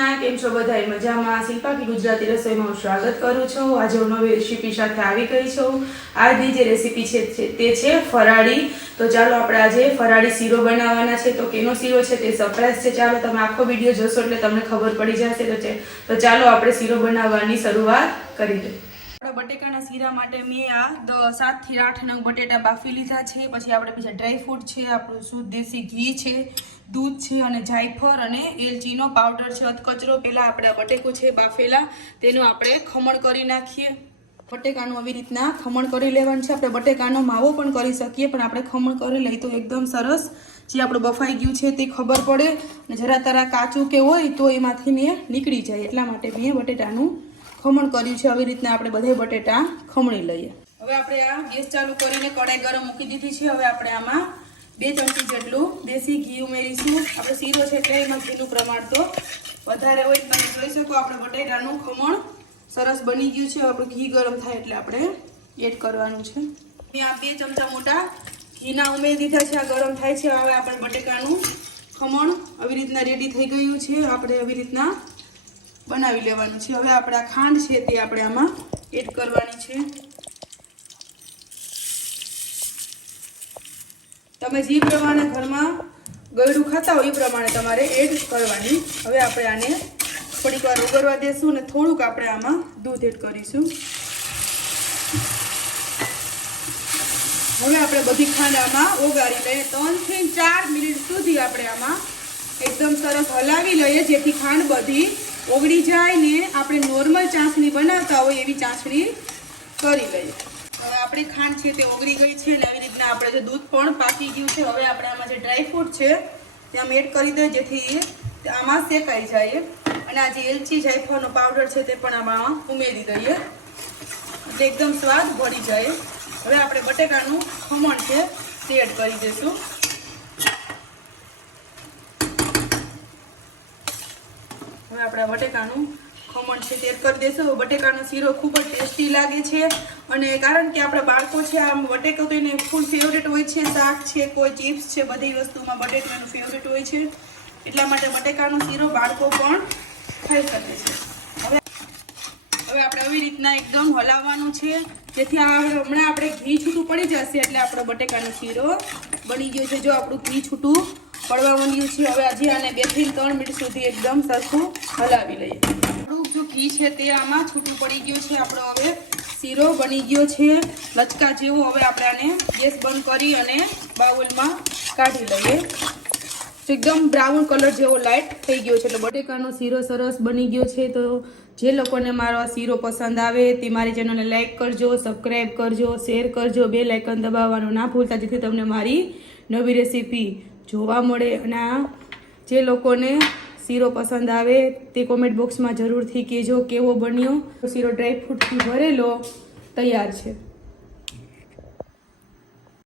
કૃષ્ણ, કેમ છો બધાય મજામાં? શિલ્પા की गुजराती रसोई में स्वागत करूँ छूँ। आज હું નવી રેસીપી સાથે આવી ગઈ છું। આજની જે રેસીપી છે તે છે ફરાળી। તો ચાલો આપણે આજે ફરાળી શીરો બનાવવાના છે। તો કેનો શીરો છે તે સરપ્રાઈઝ છે। ચાલો તમે આખો વિડીયો જોશો એટલે તમને ખબર પડી જશે। તો ચાલો આપણે શીરો બનાવવાની શરૂઆત કરી દઈએ। બટેકાના શીરા માટે મેં આ 7 થી 8 નંગ બટેટા બાફી લીધા છે। પછી આપણે બીજા ડ્રાય ફ્રૂટ છે, આપણું શુદ્ધ દેશી ઘી છે, दूध છે અને જાયફળ અને એલચીનો પાવડર છે અધકચરો। પહેલા આપણે બટેકું છે બાફેલા તેનું આપણે ખમણ કરી નાખીએ। બટેકાનું આવી રીતના ખમણ કરી લેવાનું છે। આપણે બટેકાનો માવો પણ કરી શકીએ, પણ આપણે ખમણ કરી લઈએ તો એકદમ સરસ જે આપણું બફાઈ ગયું છે તે ખબર પડે અને જરા તરા કાચું કે હોય તો એમાંથી મેં નીકળી જાય, એટલા માટે મેં બટેટાનું ખમણ કર્યું છે। આવી રીતના આપણે બધા બટેટા ખમણી લઈએ। હવે આપણે આ ગેસ ચાલુ કરીને કઢાઈ ગરમ મૂકી દીધી છે। હવે આપણે આમાં 2 ચમચી જેટલું દેશી ઘી ઉમેરીશું। આપણે શીરો છે એટલે એમાં ઘીનું પ્રમાણ તો વધારે હોય। તમે જોઈ શકો આપણે બટેટાનું ખમણ સરસ બની ગયું છે। આપણું ઘી ગરમ થાય એટલે આપણે એડ કરવાનું છે। મેં આ 2 ચમચા મોટા ઘીના ઉમેરી દીધા છે। આ ગરમ થાય છે। હવે આપણે બટેકાનું ખમણ આવી રીતના રેડી થઈ ગયું છે। આપણે આવી રીતના બનાવી લેવાનું છે। હવે આપણે આ ખાંડ છે તે આપણે આમાં એડ કરવાની છે। તમે જે પ્રમાણે ઘરમાં ગળ્યું ખાતા હોય એ પ્રમાણે તમારે એડ કરવાની। હવે આપણે આને થોડીક વાર ઉગરવા દેશું અને થોડુંક આપણે આમાં દૂધ એડ કરીશું। હવે આપણે બધી ખાંડ આમાં ઓગાળી લઈએ। 3 થી 4 મિનિટ સુધી આપણે આમાં એકદમ સરસ હલાવી લઈએ, જેથી ખાંડ બધી ઓગળી જાય ને આપણે નોર્મલ ચાસણી બનાવતા હોય એવી ચાસણી કરી લઈએ। હવે આપણી ખાંડ છે તે ઓગળી ગઈ છે અને આવી રીતના આપણે જે દૂધ પણ પાકી ગયું છે। હવે આપણે આમાં જે ડ્રાય ફ્રૂટ છે તે આમ એડ કરી દઈએ, જેથી આમાં શેકાઈ જાય। અને આ જે એલચી જાયફળનો પાવડર છે તે પણ આમાં ઉમેરી દઈએ એટલે એકદમ સ્વાદ ભળી જાય। હવે આપણે બટેકાનું ખમણ છે તે એડ કરી દઈશું। હવે આપણે બટેકાનું ખમણ છે તે એડ કરી દઈશું। બટેકાનો શીરો ખૂબ જ ટેસ્ટી લાગે છે અને કારણ કે આપણા બાળકો છે આમ બટેકો તો એને ફૂલ ફેવરેટ હોય છે, શાક છે, કોઈ ચિપ્સ છે, બધી વસ્તુમાં બટેકો એનું ફેવરેટ હોય છે, એટલા માટે બટેકાનો શીરો બાળકો પણ ખાઈ શકે છે। હવે આપણે આવી રીતના એકદમ હલાવવાનું છે, જેથી હમણાં આપણે ઘી છૂટું પડી જશે એટલે આપણો બટેકાનો શીરો બની ગયો છે। જો આપણું ઘી છૂટું પડવા માંડ્યું છે। હવે હજી આને 2 થી 3 મિનિટ સુધી એકદમ સરખું હલાવી લઈએ। આપણું જો ઘી છે તે આમાં છૂટું પડી ગયું છે। આપણો હવે શીરો બની ગયો છે લચકા જેવો। હવે આપણે આને ગેસ બંધ કરી અને બાઉલમાં કાઢી લઈએ। એકદમ બ્રાઉન કલર જેવો લાઇટ થઈ ગયો છે એટલે બટેકાનો શીરો સરસ બની ગયો છે। તો જે લોકોને મારો આ શીરો પસંદ આવે તે મારી ચેનલને લાઇક કરજો, સબસ્ક્રાઈબ કરજો, શેર કરજો, બેલ આઇકન દબાવવાનું ના ભૂલતા, જેથી તમને મારી નવી રેસીપી જોવા મળે। અને આ જે લોકોને શીરો પસંદ આવે તે કોમેન્ટ બોક્સમાં જરૂરથી કહેજો કેવો બન્યો। શીરો ડ્રાય ફ્રૂટથી ભરેલો તૈયાર છે।